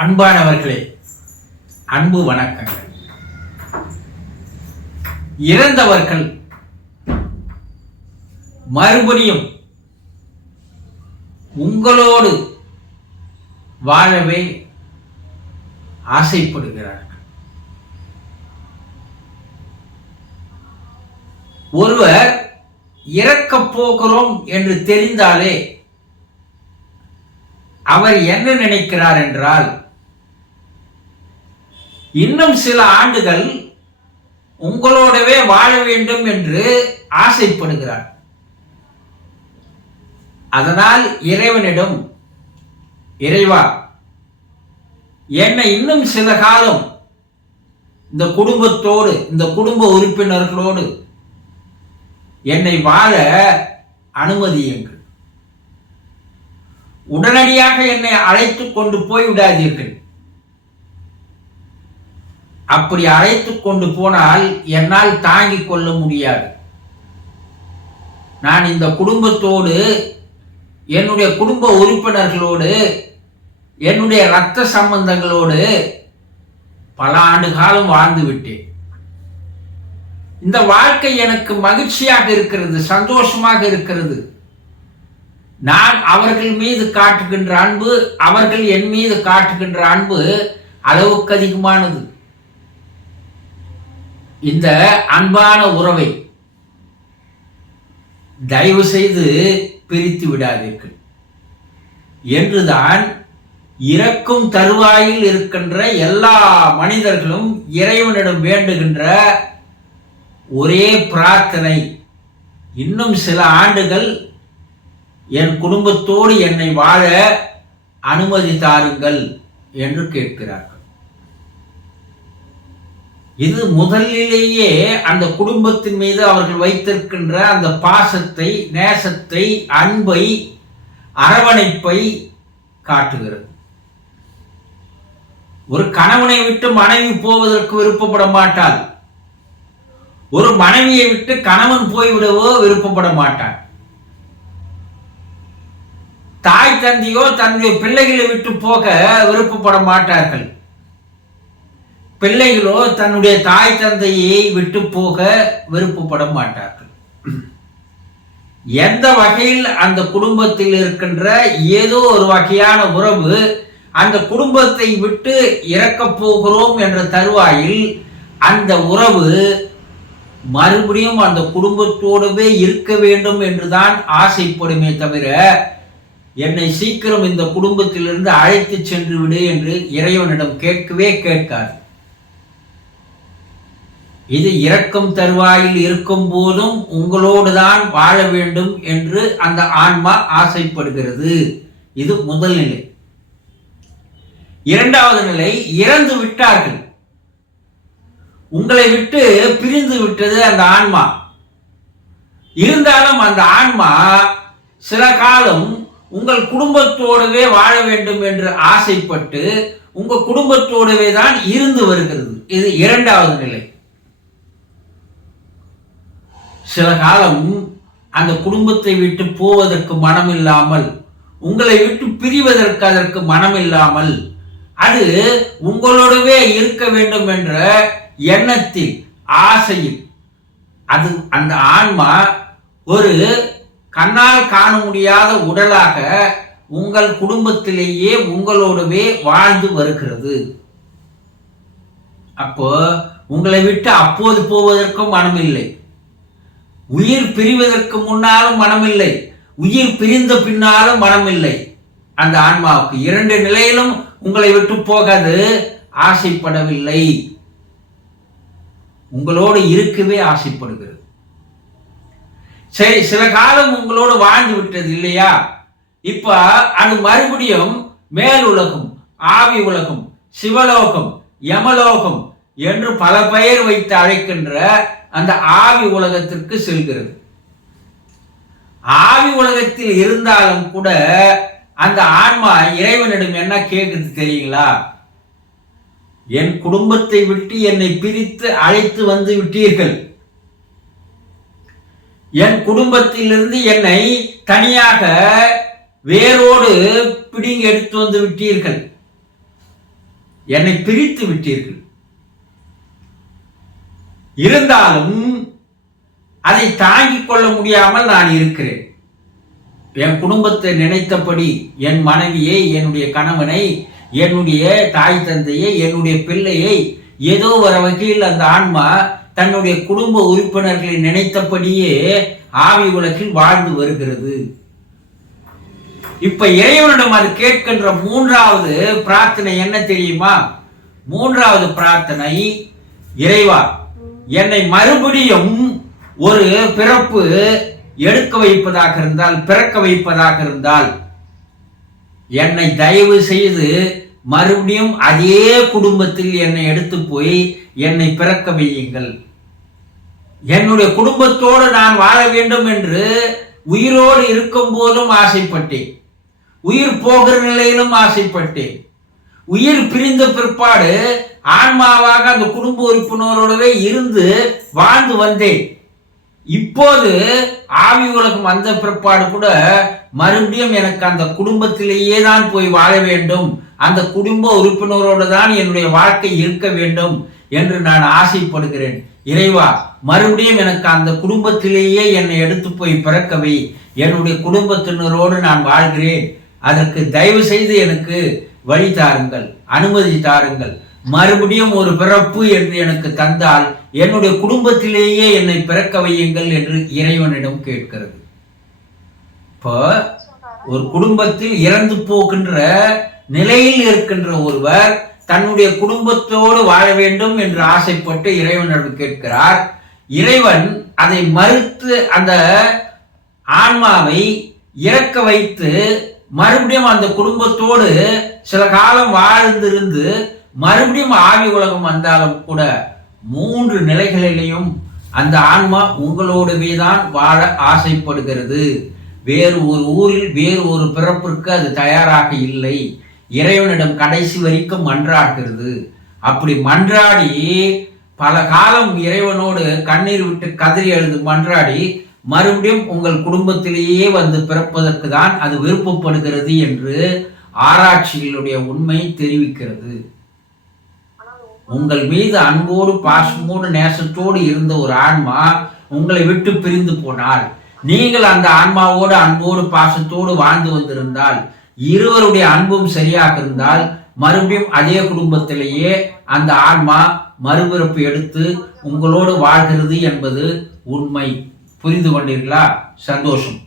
அன்பானவர்களே அன்பு வணக்கங்கள். இறந்தவர்கள் மறுபடியும் உங்களோடு வாழவே ஆசைப்படுகிறார்கள். ஒருவர் இறக்கப் போகிறோம் என்று தெரிந்தாலே அவர் என்ன நினைக்கிறார் என்றால் இன்னும் சில ஆண்டுகள் உங்களோடவே வாழ வேண்டும் என்று ஆசைப்படுகிறார். அதனால் இறைவனிடம் இறைவா என்னை இன்னும் சில காலம் இந்த குடும்பத்தோடு இந்த குடும்ப உறுப்பினர்களோடு என்னை வாழ அனுமதியுங்கள். உடனடியாக என்னை அழைத்து கொண்டு போய் விடாதீர்கள். அப்படி அழைத்து கொண்டு போனால் என்னால் தாங்கிக் கொள்ள முடியாது. நான் இந்த குடும்பத்தோடு என்னுடைய குடும்ப உறுப்பினர்களோடு என்னுடைய இரத்த சம்பந்தங்களோடு பல ஆண்டு காலம் வாழ்ந்து விட்டேன். இந்த வாழ்க்கை எனக்கு மகிழ்ச்சியாக இருக்கிறது சந்தோஷமாக இருக்கிறது. நான் அவர்கள் மீது காட்டுகின்ற அன்பு அவர்கள் என் மீது காட்டுகின்ற அன்பு அளவுக்கு அதிகமானது. இந்த அன்பான உறவை தயவு செய்து பிரித்து விடாதீர்கள். என்றுதான் இறக்கும் தருவாயில் இருக்கின்ற எல்லா மனிதர்களும் இறைவனிடம் வேண்டுகின்ற ஒரே பிரார்த்தனை இன்னும் சில ஆண்டுகள் என் குடும்பத்தோடு என்னை வாழ அனுமதி தாருங்கள் என்று கேட்கிறார்கள். இது முதலிலேயே அந்த குடும்பத்தின் மீது அவர்கள் வைத்திருக்கின்ற அந்த பாசத்தை நேசத்தை அன்பை அரவணைப்பை காட்டுகிறது. ஒரு கணவனை விட்டு மனைவி போவதற்கு விருப்பப்பட மாட்டாள். ஒரு மனைவியை விட்டு கணவன் போய்விடவோ விருப்பப்பட மாட்டான் தாய் தந்தையோ தன்னுடைய பிள்ளைகளை விட்டு போக விருப்பப்பட மாட்டார்கள். பிள்ளைகளோ தன்னுடைய தாய் தந்தையை விட்டு போக விருப்பப்பட மாட்டார்கள். எந்த வகையில் அந்த குடும்பத்தில் இருக்கின்ற ஏதோ ஒரு வகையான உறவு அந்த குடும்பத்தை விட்டு இறக்கப் போகிறோம் என்ற தருவாயில் அந்த உறவு மறுபடியும் அந்த குடும்பத்தோடவே இருக்க வேண்டும் என்றுதான் ஆசைப்படுமே தவிர என்னை சீக்கிரம் இந்த குடும்பத்திலிருந்து அழைத்து சென்று விடு என்று இறைவனிடம் கேட்கவே கேட்காது. இது இறக்கும் தருவாயில் இருக்கும் போதும் உங்களோடு தான் வாழ வேண்டும் என்று அந்த ஆன்மா ஆசைப்படுகிறது. இது முதல் நிலை. இரண்டாவது நிலை இறந்து விட்டார்கள். உங்களை விட்டு பிரிந்து விட்டது அந்த ஆன்மா. இருந்தாலும் அந்த ஆன்மா சில காலம் உங்கள் குடும்பத்தோடவே வாழ வேண்டும் என்று ஆசைப்பட்டு உங்கள் குடும்பத்தோடவே தான் இருந்து வருகிறது. இது இரண்டாவது நிலை. சில காலம் அந்த குடும்பத்தை விட்டு போவதற்கு மனம் இல்லாமல் உங்களை விட்டு பிரிவதற்கு அதற்கு மனம் இல்லாமல் அது உங்களோடவே இருக்க வேண்டும் என்ற எண்ணத்தில் ஆசையில். அது அந்த ஆன்மா ஒரு கண்ணால் காண முடியாத உடலாக உங்கள் குடும்பத்திலேயே உங்களோடவே வாழ்ந்து வருகிறது. அப்போ உங்களை விட்டு அப்போது போவதற்கும் மனமில்லை. உயிர் பிரிவதற்கு முன்னாலும் மனமில்லை. உயிர் பிரிந்த பின்னாலும் மனமில்லை. அந்த ஆன்மாவுக்கு இரண்டு நிலையிலும் உங்களை விட்டு போகாது. ஆசைப்படவில்லை. உங்களோடு இருக்கவே ஆசைப்படுகிறது. சரி சில காலம் உங்களோடு வாழ்ந்து விட்டது இல்லையா? இப்ப அது மறுபடியும் மேல் உலகம் ஆவி உலகம் சிவலோகம் யமலோகம் என்று பல பெயர் வைத்து அழைக்கின்ற அந்த ஆவி உலகத்திற்கு செல்கிறது. ஆவி உலகத்தில் இருந்தாலும் கூட அந்த ஆன்மா இறைவனிடம் என்ன கேட்குது தெரியுங்களா? என் குடும்பத்தை விட்டு என்னை பிரித்து அழைத்து வந்து விட்டீர்கள். என் குடும்பத்திலிருந்து என்னை தனியாக வேரோடு பிடிங்கி எடுத்து வந்து விட்டீர்கள். என்னை பிரித்து விட்டீர்கள். இருந்தாலும் அதை தாங்கிக் கொள்ள முடியாமல் நான் இருக்கிறேன். என் குடும்பத்தை நினைத்தபடி என் மனைவியை என்னுடைய கணவனை என்னுடைய தாய் தந்தையை என்னுடைய பிள்ளையை ஏதோ ஒரு வகையில் அந்த ஆன்மா தன்னுடைய குடும்ப உறுப்பினர்களை நினைத்தபடியே ஆவி உலகில் வாழ்ந்து வருகிறது. இப்ப இறைவனிடம் அது கேட்கின்ற மூன்றாவது பிரார்த்தனை என்ன தெரியுமா? மூன்றாவது பிரார்த்தனை இறைவா என்னை மறுபடியும் ஒரு பிறப்பு எடுக்க வைப்பதாக இருந்தால் பிறக்க வைப்பதாக இருந்தால் என்னை தயவு செய்து மறுபடியும் அதே குடும்பத்தில் என்னை எடுத்து போய் என்னை பிறக்க வையுங்கள். என்னுடைய குடும்பத்தோடு நான் வாழ வேண்டும் என்று உயிரோடு இருக்கும் போதும் ஆசைப்பட்டேன். உயிர் போகிற நிலையிலும் ஆசைப்பட்டேன். உயிர் பிரிந்த பிற்பாடு ஆன்மாவாக அந்த குடும்ப உறுப்பினரோடவே இருந்து வாழ்ந்து வந்தேன். இப்போது ஆவி உலகம் வந்த பிற்பாடு கூட மறுபடியும் எனக்கு அந்த குடும்பத்திலேயே தான் போய் வாழ வேண்டும். அந்த குடும்ப உறுப்பினரோடு தான் என்னுடைய வாழ்க்கை இருக்க வேண்டும் என்று நான் ஆசைப்படுகிறேன். இறைவா மறுபடியும் எனக்கு அந்த குடும்பத்திலேயே என்னை எடுத்து போய் பிறக்கவை. என்னுடைய குடும்பத்தினரோடு நான் வாழ்கிறேன். அதற்கு தயவு செய்து எனக்கு வழி தாருங்கள் அனுமதி தாருங்கள். மறுபடியும் ஒரு பிறப்பு என்று எனக்கு தந்தால் என்னுடைய குடும்பத்திலேயே என்னை பிறக்க வையுங்கள் என்று இறைவனிடம் கேட்கிறது. இப்போ ஒரு குடும்பத்தில் இறந்து போகின்ற நிலையில் இருக்கின்ற ஒருவர் தன்னுடைய குடும்பத்தோடு வாழ வேண்டும் என்று ஆசைப்பட்டு இறைவனிடம் கேட்கிறார். இறைவன் அதை மறுத்து அந்த ஆன்மாவை இறக்க வைத்து மறுபடியும் அந்த குடும்பத்தோடு சில காலம் வாழ்ந்திருந்து மறுபடியும் ஆவி உலகம் வந்தாலும் கூட மூன்று நிலைகளிலையும் அந்த ஆன்மா உங்களோடவே தான் வாழ ஆசைப்படுகிறது. வேறு ஒரு ஊரில் வேறு ஒரு பிறப்பிற்கு அது தயாராக இல்லை. இறைவனிடம் கடைசி வரைக்கும் மன்றாடுகிறது. அப்படி மன்றாடி பல காலம் இறைவனோடு கண்ணீர் விட்டு கதறி எழுது மன்றாடி மறுபடியும் உங்கள் குடும்பத்திலேயே வந்து பிறப்பதற்கு தான் அது விருப்பப்படுகிறது என்று ஆராய்ச்சிகளுடைய உண்மை தெரிவிக்கிறது. உங்கள் மீது அன்போடு பாசமோடு நேசத்தோடு இருந்த ஒரு ஆன்மா உங்களை விட்டு பிரிந்து போனால் நீங்கள் அந்த ஆன்மாவோடு அன்போடு பாசத்தோடு வாழ்ந்து வந்திருந்தால் இருவருடைய அன்பும் சரியாக இருந்தால் மறுபடியும் அதே குடும்பத்திலேயே அந்த ஆன்மா மறுபிறப்பு எடுத்து உங்களோடு வாழ்கிறது என்பது உண்மை. புரிந்து கொண்டீர்களா? சந்தோஷம்.